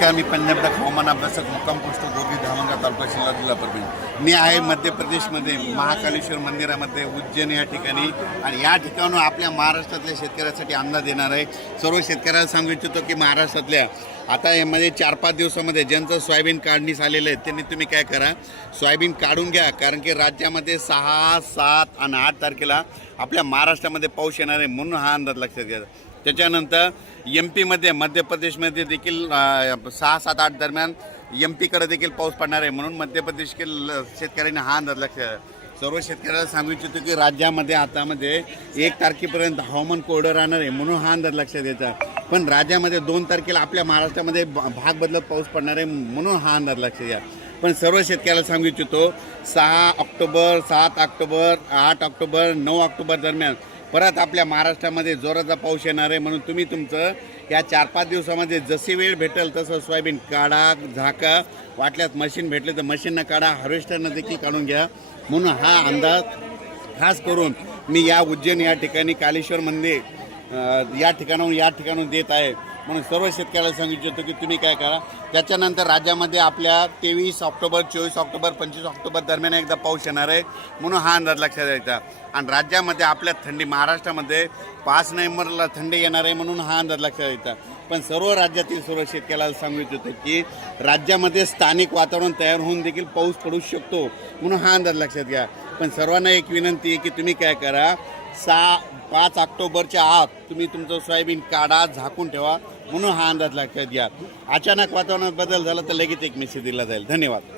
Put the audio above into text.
नमस्कार मी हवामान अभ्यासक मुक्काम पोस्ट गोबी धामणगा तालुका जिल्हा जिल्हा परभणी. मी आहे मध्य प्रदेशमध्ये महाकालेश्वर मंदिरामध्ये उज्जैन या ठिकाणी आणि या ठिकाणून आपल्या महाराष्ट्रातल्या शेतकऱ्यासाठी अंदाज देणार आहे. सर्व शेतकऱ्याला सांगू इच्छितो की महाराष्ट्रातल्या आता यामध्ये चार पाच दिवसामध्ये ज्यांचं सोयाबीन काढणीस आलेलं आहे त्यांनी तुम्ही काय करा सोयाबीन काढून घ्या कारण की राज्यामध्ये सहा सात आणि आठ तारखेला आपल्या महाराष्ट्रामध्ये पाऊस येणार आहे म्हणून हा अंदाज लक्षात घ्या. त्याच्यानंतर एम पीमध्ये मध्य प्रदेशमध्ये देखील सहा सात आठ दरम्यान एम पीकडे देखील पाऊस पडणार आहे. म्हणून मध्य प्रदेशतील शेतकऱ्यांनी हा अंदाज लक्ष सर्व शेतकऱ्याला सांगू इच्छितो की राज्यामध्ये आतामध्ये एक तारखेपर्यंत हवामान कोरडं राहणार आहे म्हणून हा अंदाज लक्षात द्यायचा पण राज्यामध्ये दोन तारखेला आपल्या महाराष्ट्रामध्ये भाग बदलत पाऊस पडणार आहे म्हणून हा अंदाज लक्षात घ्या पण सर्व शेतकऱ्याला सांगू इच्छितो सहा ऑक्टोबर सात ऑक्टोबर आठ ऑक्टोबर नऊ ऑक्टोबर दरम्यान परत आपल्या महाराष्ट्रामध्ये जोराचा पाऊस येणार आहे म्हणून तुम्ही तुमचं या चार पाच दिवसामध्ये जशी वेळ भेटेल तसं सोयाबीन काढा झाका वाटल्यास मशीन भेटले तर मशीननं काढा हार्वेस्टरनं देखील काढून घ्या. म्हणून हा अंदाज खास करून मी या उज्जैन या ठिकाणी कालेश्वर मंदिर या ठिकाणाहून या ठिकाणाहून देत आहे. म्हणून सर्व शेतकऱ्याला सांगू इच्छितो की तुम्ही काय करा. त्याच्यानंतर राज्यामध्ये आपल्या तेवीस ऑक्टोबर चोवीस ऑक्टोबर पंचवीस ऑक्टोबर दरम्यान एकदा पाऊस येणार आहे. म्हणून हा अंदाज लक्षात द्यायचा आणि राज्यामध्ये आपल्या थंडी महाराष्ट्रामध्ये पाच नोव्हेंबरला थंडी येणार आहे म्हणून हा अंदाज लक्षात द्यायचा पण सर्व राज्यातील सर्व शेतकऱ्याला सांगू इच्छितो की राज्यामध्ये स्थानिक वातावरण तयार होऊन देखील पाऊस पडू शकतो म्हणून हा अंदाज लक्षात घ्या. पण सर्वांना एक विनंती आहे की तुम्ही काय करा सहा पाच ऑक्टोबरच्या आत तुम्ही तुमचं सोयाबीन काढा झाकून ठेवा म्हणून हा अंदाज लक्षात घ्या. अचानक वातावरणात बदल झाला तर लगेच एक मेसेज दिला जाईल. धन्यवाद.